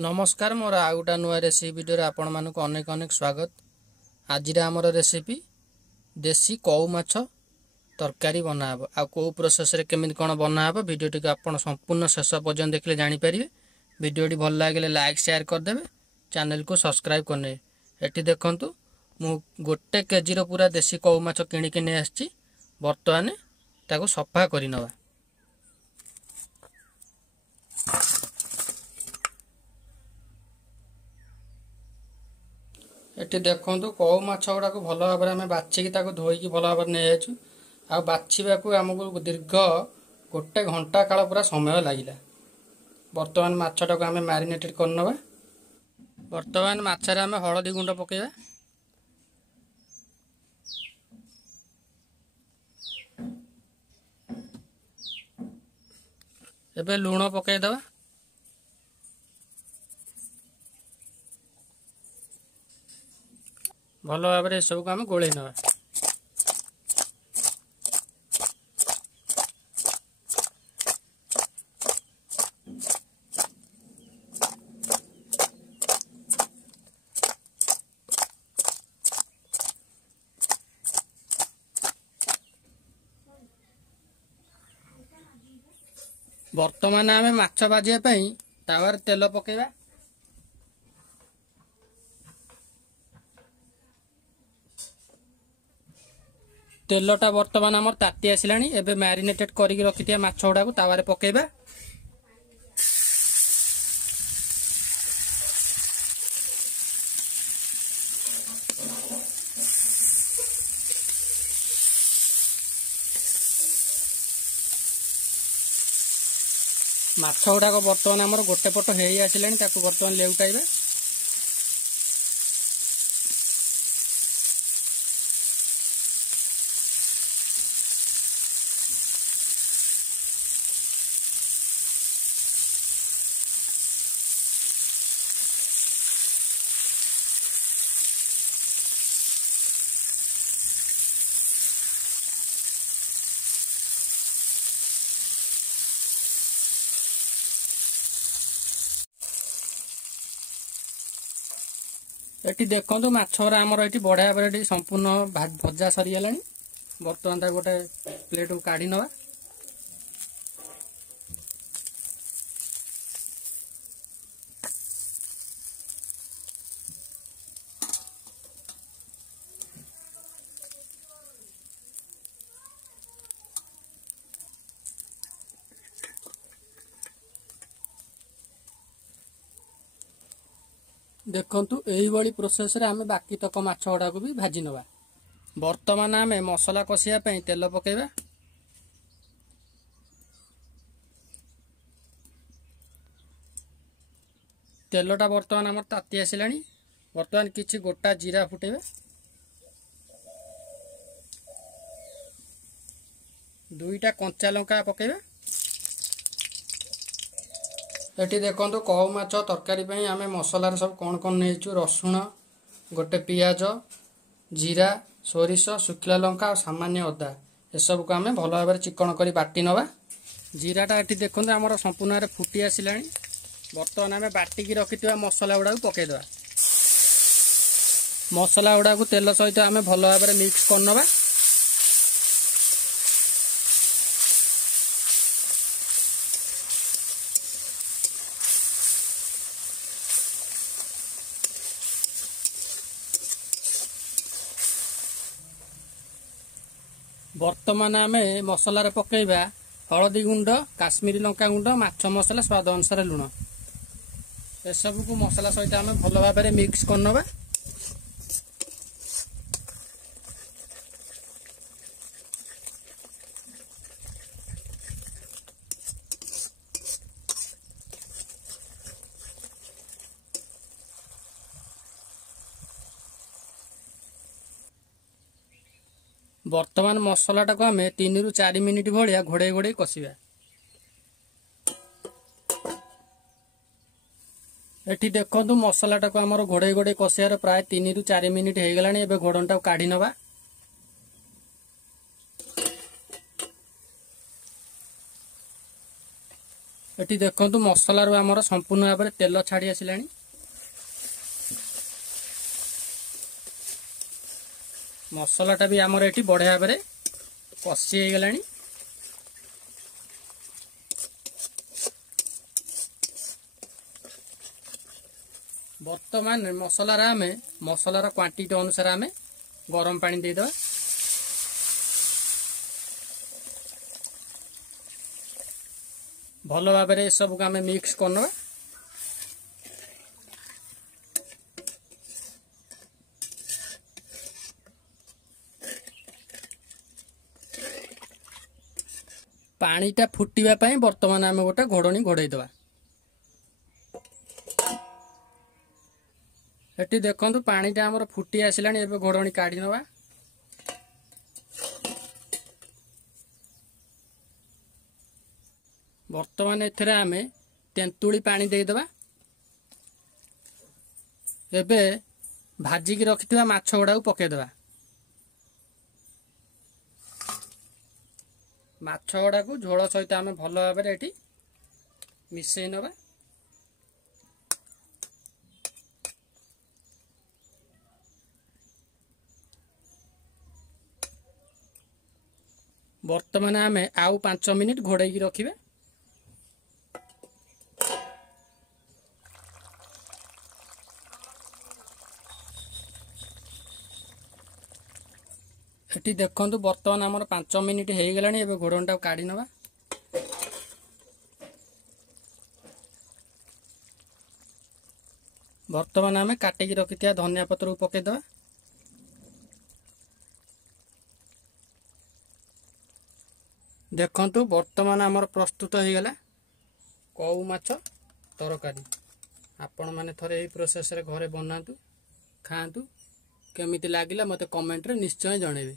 नमस्कार मोर आउ गोटा नुआ रेसिपी वीडियो रे आपण मानक अनेक अनेक स्वागत। आज आमर रेसिपी देसी कौ माछ तरकारी बनाब आ कौ प्रोसेस रे केमिति कोन बनाब वीडियो टी आपण संपूर्ण शेष पर्यंत देखले जानि परिबे। वीडियो टी भल लागले लाइक शेयर कर देबे, चैनल को सब्सक्राइब करने। एटी देखंतु मु गोटे केजी रो पूरा देसी कौ माछ किनि के ने आछि। वर्तमान ताको सफा करि नबा। एटी देखंतु कौ माछ गुड़ा को भल भाव में बाछिकी धोईकी भल भाव नहीं जाइछु। आ बाछिबा को हमको दीर्घ गोटे घंटा काल पूरा समय लागिला। वर्तमान माछटा को आमे मैरिनेटेड करनबा। वर्तमान माछरे आमे हळदी गुंड पकेबा, एबे लूण पके दबा। भल भाव में सब को आम गोले नवा। वर्तमान आम माछ भाजिया तावार तेल पकेबा। तेलटा वर्तमान आमर ताती आसिलानी। एबे मैरिनेटेड करिक रखिथिया माछ गुडा को तावारे पकेबा। माछ गुडा को वर्तमान आमर गोटे पट हेई आसिलानी, ताकू वर्तमान लेउटाइबा। एटी देखंतु माछरा आमर एटी बढ़िया भाव संपूर्ण भजा सरीगला। बर्तमान गोटे प्लेट को काढ़ी नवा। देखंतु एही बड़ी प्रोसेस रे आमे बाकी तक माछ गुडा को भी भाजी नवा। वर्तमान आमे मसला कसिया पई तेल पकेबा। तेलटा वर्तमान आमर ताती आसिलानी। वर्तमान किछि गोटा जीरा फुटेबा, दुईटा कंचा लंका पकेबा। एटी देखंतु कौ माछ तरकारी पई आमे मसला सब कोन कोन नेचु। रसुण, गोटे पियाज, जीरा, सोरिष, सुखला लंका और सामान्य अदा ए सब को आमे भल भाव चिकन करी बाटी नवा। जीराटा एटी देखंतु आमर संपूर्ण रे फुटी आसिलानी। वर्तमान आमे बाटी की रखिथिबा मसला गुडा को पके दवा। मसला गुडा को तेल सहित आमे भल भाव मिक्स करनबा। वर्तमान आमे मसला रे पकेबा हळदी गुंड, काश्मीरी लंका गुंड, माछ मसला, स्वाद अनुसार लूण। ए सब को मसला सहित आमे भल भाव में मिक्स करनबा। वर्तमान मसलाटा को आमे 3 रु 4 मिनिट भलिया घोड़े घोड़े कसिबा। एठी देखंतु मसलाटा को आमर घोड़े घोड़े कसियार प्राय 3 रु 4 मिनिट हे गलानी। एबे घोड़नटा को काढी नबा। एटी देखंतु मसला रो हमर संपूर्ण भाव में तेल छाड़ी आसिलानी। मसलाटा भी आमर एटी बढ़िया भाव में कषि हो गलानी। वर्तमान मसलार आम मसलार क्वांटिटी अनुसार आम गरम पानी देदेवा। भल भाव में सब को आम मिक्स करना। पानीटा फुटिबा पई वर्तमान आम गोटे घोड़नी घोड़े देवा। एटी देखंतु पानीटा हमर फुटी आसिलानी। एबे घोड़नी काढी नवा। वर्तमान एथरे आमे तेंतुली पानी दे देबा। एबे भाजी की रखिथिबा माछ गुडा को पके देबा। माछ गुडा को झोल सहित आमे भल भाबरे एटी मिसई नबा। वर्तमान आमे आउ 5 मिनिट घोड़ाई की रखिबे। एटी देखंतु वर्तमान आमर 5 मिनिट हो गलानी। एबे घोड़नटा काढी नबा। वर्तमान आमे काटी की रखिथिया धनिया पत्र को पके देबा। देखंतु वर्तमान आमर प्रस्तुत हो गला कौ माछ तरकारी। आपण माने थरे एही प्रोसेस रे घरे बनातु खातु। केमिति लागिला मते कमेंट रे निश्चय जणेबे।